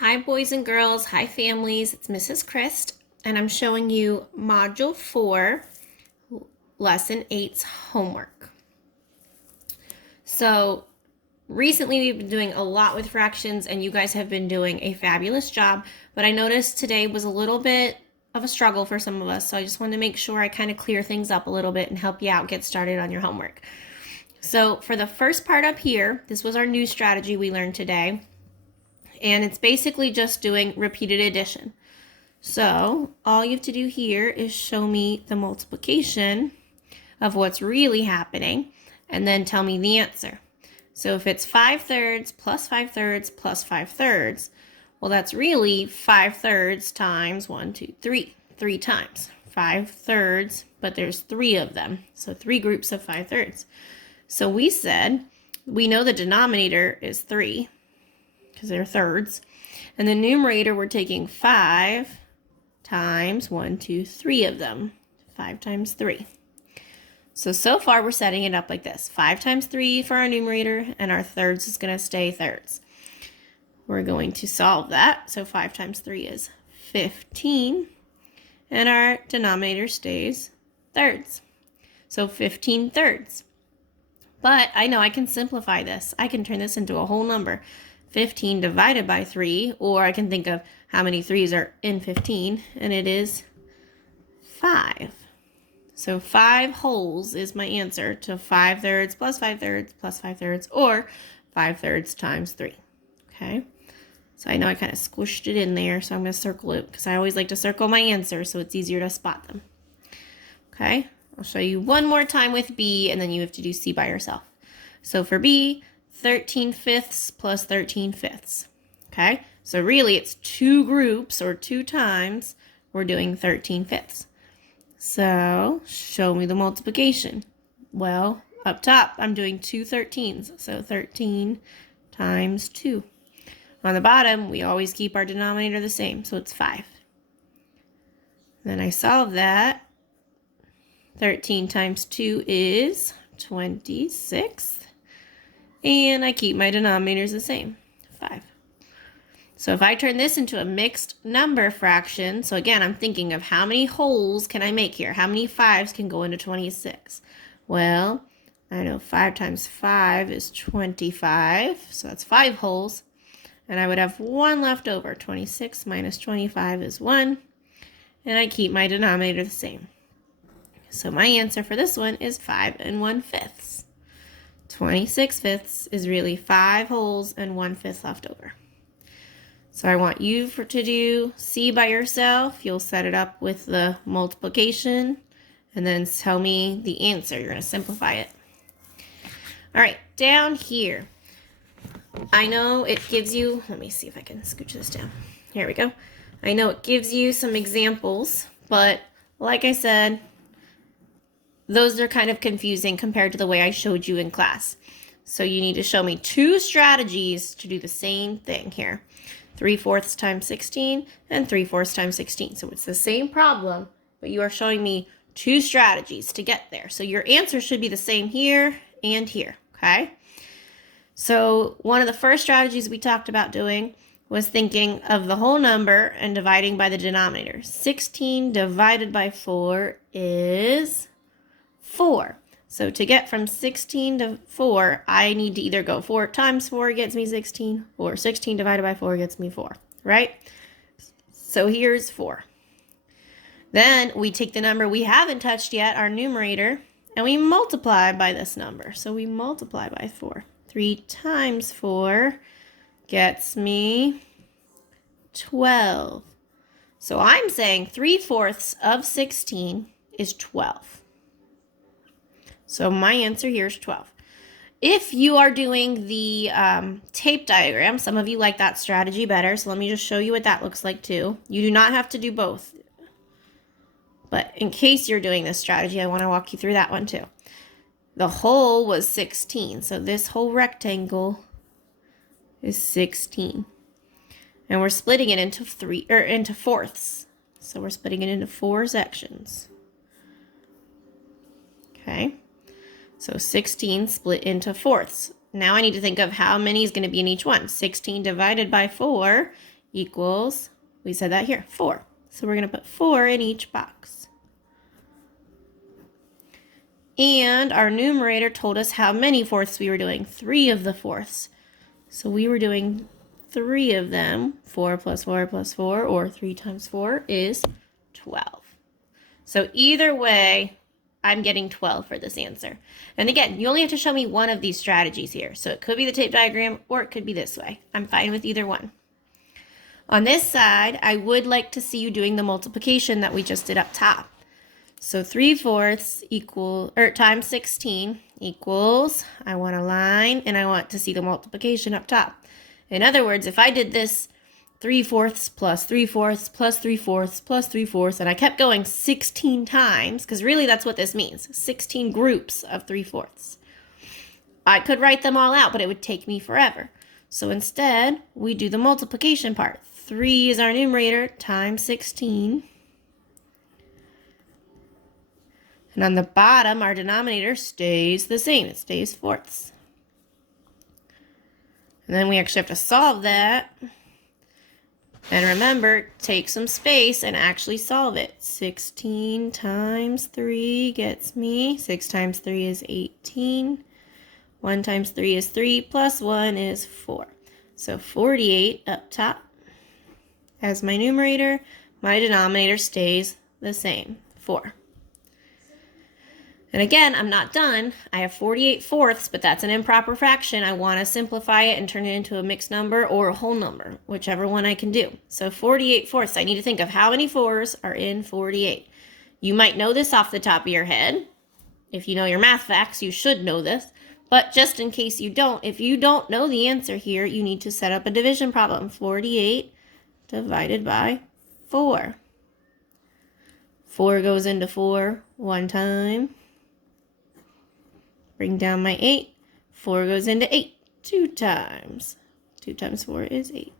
Hi, boys and girls. Hi, families. It's Mrs. Christ, and I'm showing you Module 4, Lesson 8's homework. So, recently we've been doing a lot with fractions, and you guys have been doing a fabulous job, but I noticed today was a little bit of a struggle for some of us, so I just wanted to make sure I kind of clear things up a little bit and help you out get started on your homework. So, for the first part up here, this was our new strategy we learned today. And it's basically just doing repeated addition. So all you have to do here is show me the multiplication of what's really happening and then tell me the answer. So if it's 5/3 plus 5/3 plus 5/3, well, that's really 5/3 times 1, 2, 3, 3 times. 5/3, but there's 3 of them. So 3 groups of 5/3. So we said we know the denominator is 3 because they're thirds. And the numerator, we're taking 5 times 1, 2, 3 of them. 5 times 3. So far we're setting it up like this. 5 times 3 for our numerator, and our thirds is going to stay thirds. We're going to solve that. So 5 times 3 is 15, and our denominator stays thirds. So 15 thirds. But I know I can simplify this. I can turn this into a whole number. 15 divided by 3, or I can think of how many 3's are in 15, and it is 5. So 5 wholes is my answer to 5/3 plus 5/3 plus 5/3, or 5/3 times 3. Okay, so I know I kind of squished it in there, so I'm going to circle it because I always like to circle my answers so it's easier to spot them. Okay, I'll show you one more time with B, and then you have to do C by yourself. So for B, 13/5 plus 13/5. Okay, so really it's 2 groups or 2 times we're doing 13/5. So show me the multiplication. Well, up top I'm doing 2 13s, so 13 times 2. On the bottom we always keep our denominator the same, so it's 5. Then I solve that. 13 times 2 is 26. And I keep my denominators the same, 5. So if I turn this into a mixed number fraction, so again, I'm thinking of how many wholes can I make here? How many 5's can go into 26? Well, I know 5 times 5 is 25, so that's 5 wholes. And I would have 1 left over. 26 minus 25 is 1. And I keep my denominator the same. So my answer for this one is 5 1/5. 26/5 is really 5 wholes and 1/5 left over. So I want you to do C by yourself. You'll set it up with the multiplication and then tell me the answer. You're going to simplify it. All right, down here. I know it gives you, let me see if I can scooch this down. Here we go. I know it gives you some examples, but like I said, those are kind of confusing compared to the way I showed you in class. So you need to show me 2 strategies to do the same thing here. 3/4 times 16 and 3/4 times 16. So it's the same problem, but you are showing me 2 strategies to get there. So your answer should be the same here and here, okay? So one of the first strategies we talked about doing was thinking of the whole number and dividing by the denominator. 16 divided by 4 is 4. So to get from 16 to 4, I need to either go 4 times 4 gets me 16, or 16 divided by 4 gets me 4, right? So here's 4. Then we take the number we haven't touched yet, our numerator, and we multiply by this number. So we multiply by 4. 3 times 4 gets me 12. So I'm saying 3/4 of 16 is 12. So my answer here is 12. If you are doing the tape diagram, some of you like that strategy better, so let me just show you what that looks like too. You do not have to do both. But in case you're doing this strategy, I want to walk you through that one too. The whole was 16, so this whole rectangle is 16. And we're splitting it into fourths. So we're splitting it into 4 sections. Okay. So 16 split into fourths. Now I need to think of how many is going to be in each one. 16 divided by 4 equals, we said that here, 4. So we're going to put 4 in each box. And our numerator told us how many fourths we were doing, 3 of the fourths. So we were doing 3 of them. 4 plus 4 plus 4, or 3 times 4 is 12. So either way, I'm getting 12 for this answer. And again, you only have to show me one of these strategies here. So it could be the tape diagram, or it could be this way. I'm fine with either one. On this side, I would like to see you doing the multiplication that we just did up top. So 3/4 times 16 equals, I want a line, and I want to see the multiplication up top. In other words, if I did this 3/4 plus 3/4 plus 3/4 plus 3/4, and I kept going 16 times, because really that's what this means, 16 groups of 3/4. I could write them all out, but it would take me forever. So instead, we do the multiplication part. 3 is our numerator times 16. And on the bottom, our denominator stays the same. It stays fourths. And then we actually have to solve that. And remember, take some space and actually solve it. 16 times 3 gets me, 6 times 3 is 18. 1 times 3 is 3, plus 1 is 4. So 48 up top as my numerator. My denominator stays the same, 4. And again, I'm not done. I have 48 fourths, but that's an improper fraction. I want to simplify it and turn it into a mixed number or a whole number, whichever one I can do. So 48 fourths, I need to think of how many 4s are in 48. You might know this off the top of your head. If you know your math facts, you should know this. But just in case you don't, if you don't know the answer here, you need to set up a division problem. 48 divided by 4. 4 goes into 4 one time. Bring down my 8. 4 goes into 8 2 times. 2 times 4 is 8.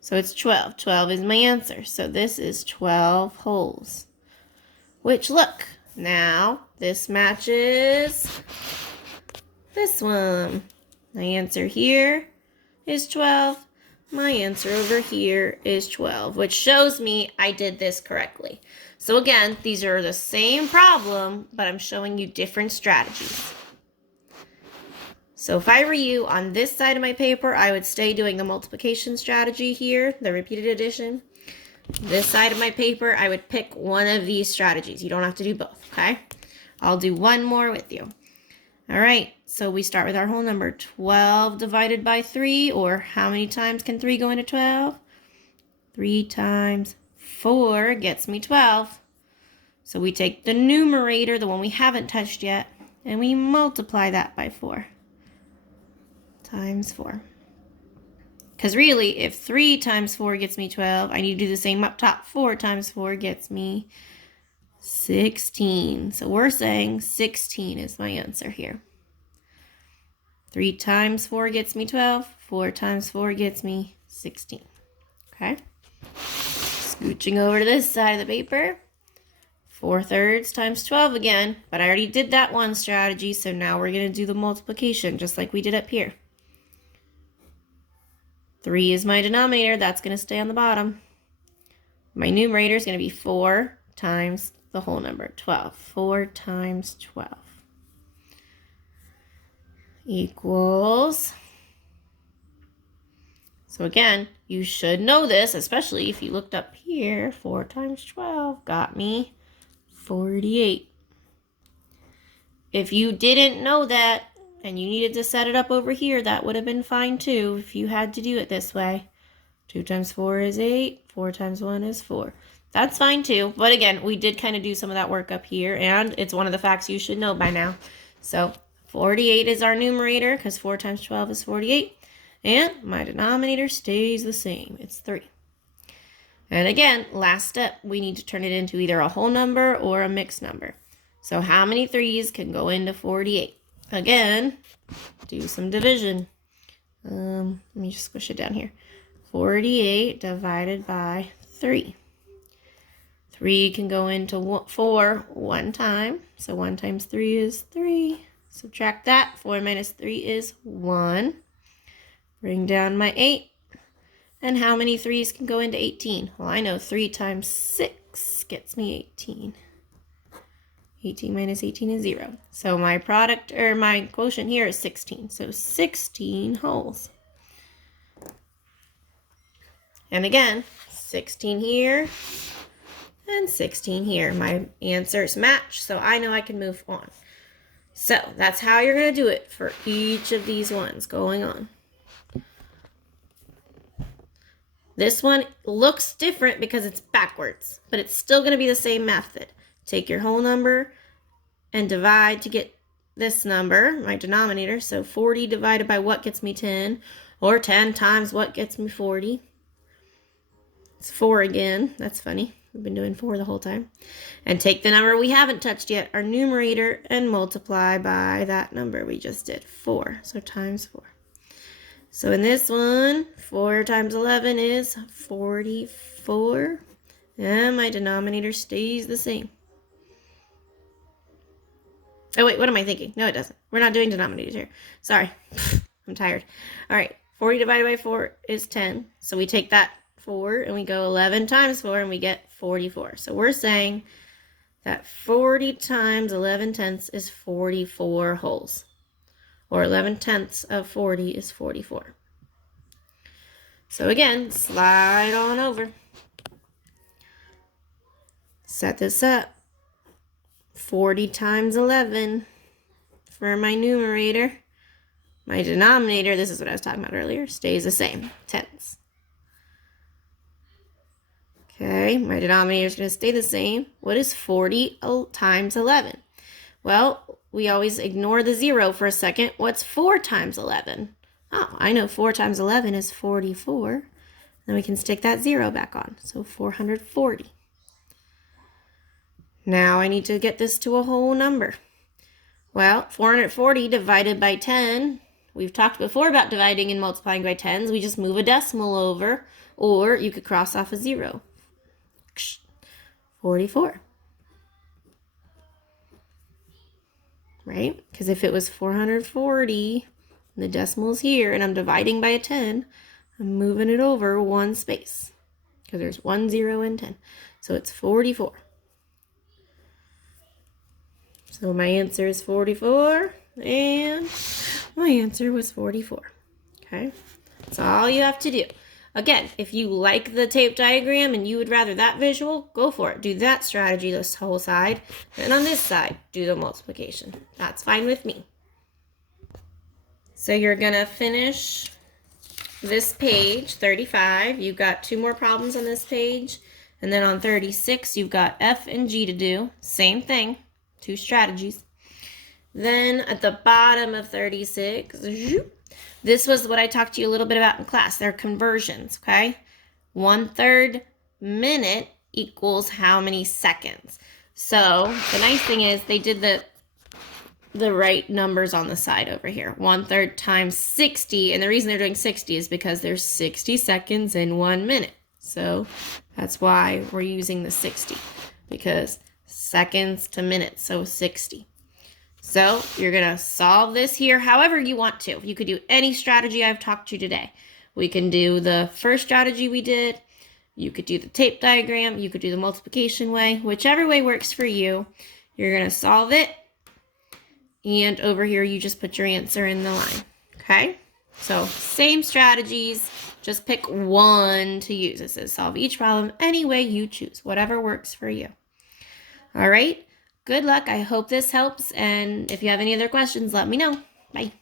So it's 12. 12 is my answer. So this is 12 wholes. Which, look, now this matches this one. My answer here is 12. My answer over here is 12, which shows me I did this correctly. So again, these are the same problem, but I'm showing you different strategies. So if I were you on this side of my paper, I would stay doing the multiplication strategy here, the repeated addition. This side of my paper, I would pick one of these strategies. You don't have to do both, okay? I'll do one more with you. All right, so we start with our whole number, 12 divided by 3, or how many times can 3 go into 12? 3 times 4 gets me 12. So we take the numerator, the one we haven't touched yet, and we multiply that by 4 times 4. Because really, if 3 times 4 gets me 12, I need to do the same up top. 4 times 4 gets me 16. So we're saying 16 is my answer here. 3 times 4 gets me 12. 4 times 4 gets me 16. Okay. Scooching over to this side of the paper. 4/3 times 12 again. But I already did that one strategy, so now we're going to do the multiplication just like we did up here. 3 is my denominator. That's going to stay on the bottom. My numerator is going to be 4 times the whole number, 12. 4 times 12 equals, so again, you should know this, especially if you looked up here. 4 times 12 got me 48. If you didn't know that and you needed to set it up over here, that would have been fine too if you had to do it this way. 2 times 4 is 8. 4 times 1 is 4. That's fine too, but again, we did kind of do some of that work up here, and it's one of the facts you should know by now. So 48 is our numerator, because 4 times 12 is 48, and my denominator stays the same. It's 3. And again, last step, we need to turn it into either a whole number or a mixed number. So how many 3's can go into 48? Again, do some division. Let me just squish it down here. 48 divided by 3. 3 can go into 4 one time. So 1 times 3 is 3. Subtract that. 4 minus 3 is 1. Bring down my 8. And how many 3's can go into 18? Well, I know 3 times 6 gets me 18. 18 minus 18 is 0. So my product, or my quotient here is 16. So 16 wholes. And again, 16 here and 16 here. My answers match, so I know I can move on. So that's how you're going to do it for each of these ones going on. This one looks different because it's backwards, but it's still going to be the same method. Take your whole number and divide to get this number, my denominator. So 40 divided by what gets me 10, or 10 times what gets me 40. It's 4 again. That's funny. We've been doing 4 the whole time. And take the number we haven't touched yet, our numerator, and multiply by that number we just did, 4. So times 4. So in this one, 4 times 11 is 44. And my denominator stays the same. Oh, wait, what am I thinking? No, it doesn't. We're not doing denominators here. Sorry. I'm tired. All right, 40 divided by 4 is 10. So we take that 4 and we go 11 times 4 and we get 44. So we're saying that 40 times 11 tenths is 44 wholes. Or 11 tenths of 40 is 44. So again, slide on over. Set this up. 40 times 11 for my numerator. My denominator, this is what I was talking about earlier, stays the same, tenths. Okay, my denominator is going to stay the same. What is 40 times 11? Well, we always ignore the 0 for a second. What's 4 times 11? Oh, I know 4 times 11 is 44. Then we can stick that 0 back on. So 440. Now I need to get this to a whole number. Well, 440 divided by 10. We've talked before about dividing and multiplying by tens. We just move a decimal over, or you could cross off a 0. 44. Right? Because if it was 440, and the decimal's here, and I'm dividing by a 10, I'm moving it over one space. Because there's 1 0 and 10. So it's 44. So my answer is 44, and my answer was 44. Okay? That's all you have to do. Again, if you like the tape diagram and you would rather that visual, go for it. Do that strategy this whole side. And on this side, do the multiplication. That's fine with me. So you're going to finish this page, 35. You've got 2 more problems on this page. And then on 36, you've got F and G to do. Same thing. 2 strategies. Then at the bottom of 36, this was what I talked to you a little bit about in class. They're conversions, okay? 1/3 minute equals how many seconds? So the nice thing is they did the right numbers on the side over here. 1/3 times 60, and the reason they're doing 60 is because there's 60 seconds in 1 minute. So that's why we're using the 60, because seconds to minutes, so 60. So you're going to solve this here however you want to. You could do any strategy I've talked to you today. We can do the first strategy we did. You could do the tape diagram. You could do the multiplication way. Whichever way works for you. You're going to solve it. And over here, you just put your answer in the line. Okay? So same strategies. Just pick one to use. It says solve each problem any way you choose. Whatever works for you. All right? Good luck. I hope this helps. And if you have any other questions, let me know. Bye.